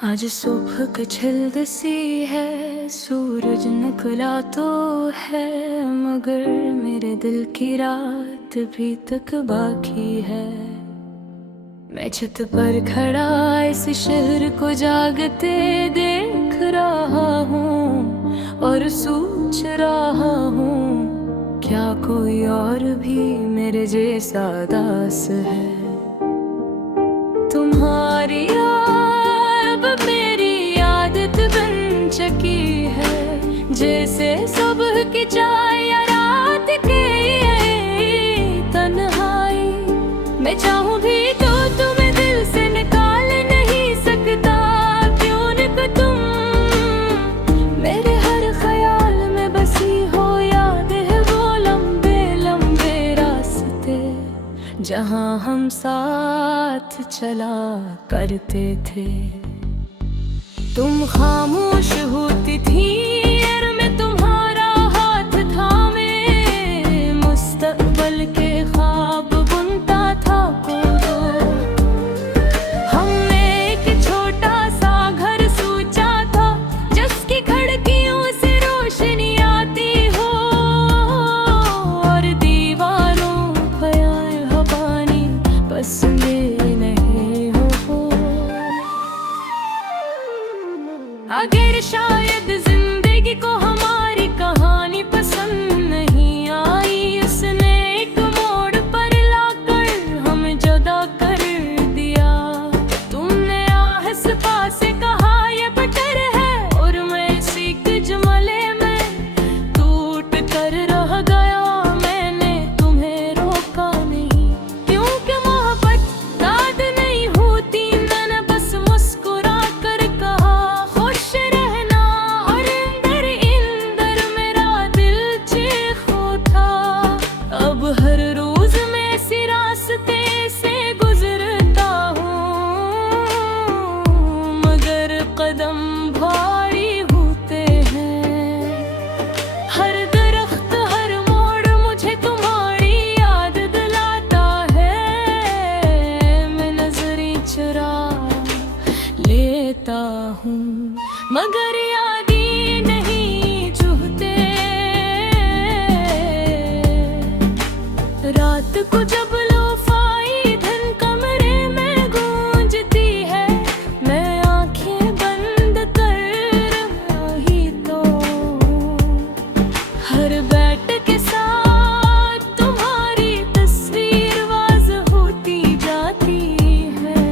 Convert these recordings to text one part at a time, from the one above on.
आज सुबह के छिल्द सी है, सूरज निकला तो है, मगर मेरे दिल की रात भी तक बाकी है। मैं छत पर खड़ा इस शहर को जागते देख रहा हूँ और सोच रहा हूँ, क्या कोई और भी मेरे जैसा दास है। तुम्हारी अब मेरी आदत बन चुकी है, जैसे सुबह की चाय या रात की तन्हाई। मैं चाहूं भी तो तुम्हें दिल से निकाल नहीं सकता, क्यों न तुम मेरे हर ख्याल में बसी हो। याद है वो लंबे लंबे रास्ते जहां हम साथ चला करते थे। तुम खामोश होती थी और मैं तुम्हारा हाथ थामे, मुस्तकबल के ख्वाब बुनता था कोदो। हमने एक छोटा सा घर सोचा था, जिसकी खिड़कियों से रोशनी आती हो और दीवारों पे आए हो पानी, बस मेरे नहीं हो। अगर शायद जिंदगी को हमारी कहानी पसंद नहीं आई, उसने एक मोड़ पर लाकर हमें जुदा कर दिया। तुमने आहस पास से कहा ये बटर है, और मैं इसी के जुमले में टूट कर रह गया। मैंने तुम्हें रोका नहीं, क्योंकि मोहब्बत दाद नहीं होती। मैंने बस मुस्कुरा कर कहा खुश रहना, और अंदर अंदर मेरा दिल चीखो था। अब हर रोज मैं इसी रास्ते से गुजरता हूँ, मगर कदम भारी होते हैं। हर दरख्त हर मोड़ मुझे तुम्हारी याद दिलाता है। मैं नजरें चुरा लेता हूँ, मगर याद ही नहीं छूते। रात को जब लोफाई धन कमरे में गूंजती है, मैं आंखें बंद कर रही तो हर बैठ के साथ तुम्हारी तस्वीर वाज होती जाती है।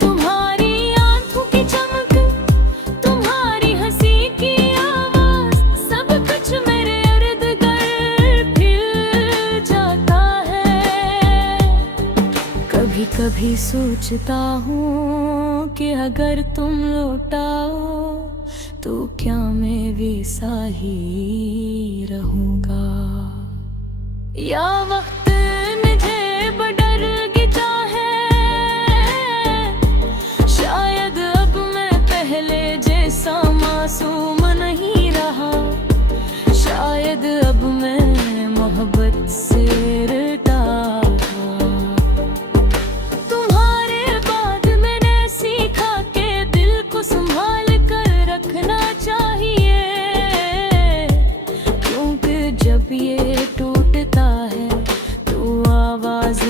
तुम्हारी आंखों की चमक, तुम्हारी हंसी की आवाज, सब कुछ मेरे इर्द गिर्द फिर जाता है। कभी कभी सोचता हूँ कि अगर तुम लौटाओ तो क्या मैं वैसा ही रहूँगा, या वक्त मुझे बदल गया है। शायद अब मैं पहले जैसा मासूम नहीं रहा, शायद अब मैं मोहब्बत से डरता। तुम्हारे बाद मैंने सीखा कि दिल को संभाल कर रखना चाहिए, क्योंकि जब ये टूटता है तो आवाज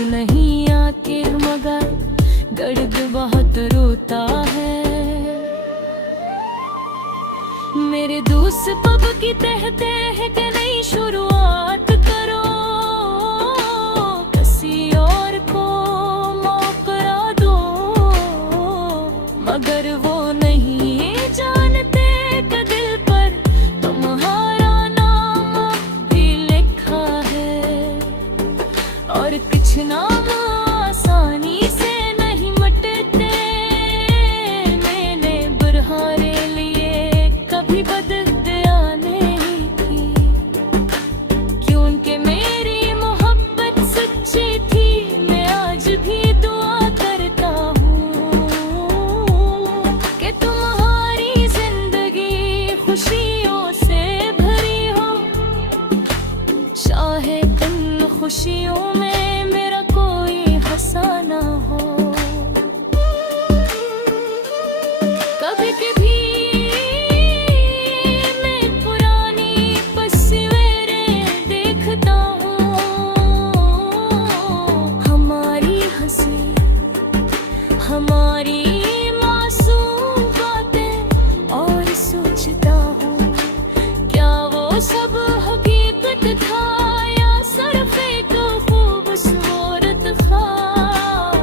कभी कभी मैं पुरानी तस्वीरें देखता हूँ, हमारी हंसी, हमारी मासूम बातें, और सोचता हूँ क्या वो सब हकीकत था या सिर्फ एक खूबसूरत ख्वाब।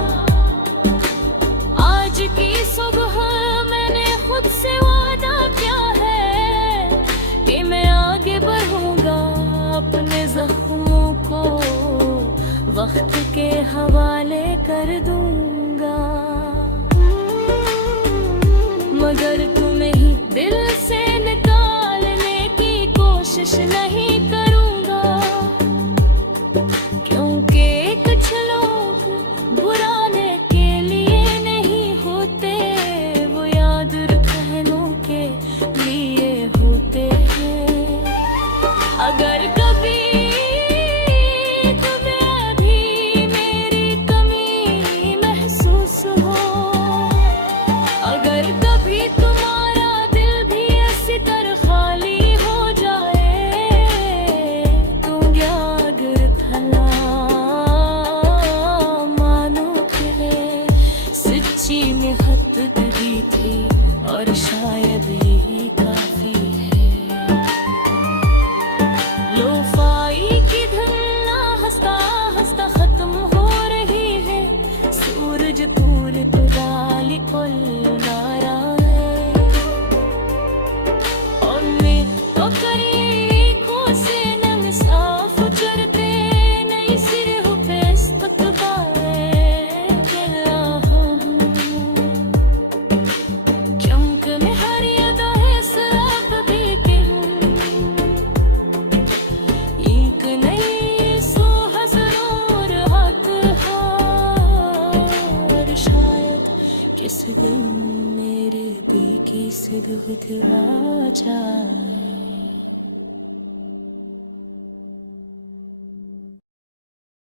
आज की सुबह मैंने खुद से वादा किया है कि मैं आगे बढ़ूंगा, अपने जख्मों को वक्त के हवाले कर दूंगा। मगर तुम्हें ही दिल से निकालने की कोशिश नहीं करूंगा, क्योंकि कुछ लोग बुराने के लिए नहीं होते, वो याद रखने के लिए होते हैं। अगर कभी तुम्हें भी मेरी कमी महसूस हो, अगर कभी तुम्हारा दिल भी ऐसी तरह खाली हो जाए, तो अगर भला मानो कि सच्ची निहत दी थी, और शायद यही काफी है। लोफाई की धुन हंसता हंसता खत्म हो रही है, सूरज दूर तुराली पुल नारा है, और मैं तो करीखों से नम साफ चढ़ते नहीं सिर हो फेसबुक पाए गया हूँ, क्योंकि मैं हर याद है सब बीती हूँ, एक नई सो हज़ारों रात हार, शायद किस दिन मेरे दिल की सुध उतरा जाए।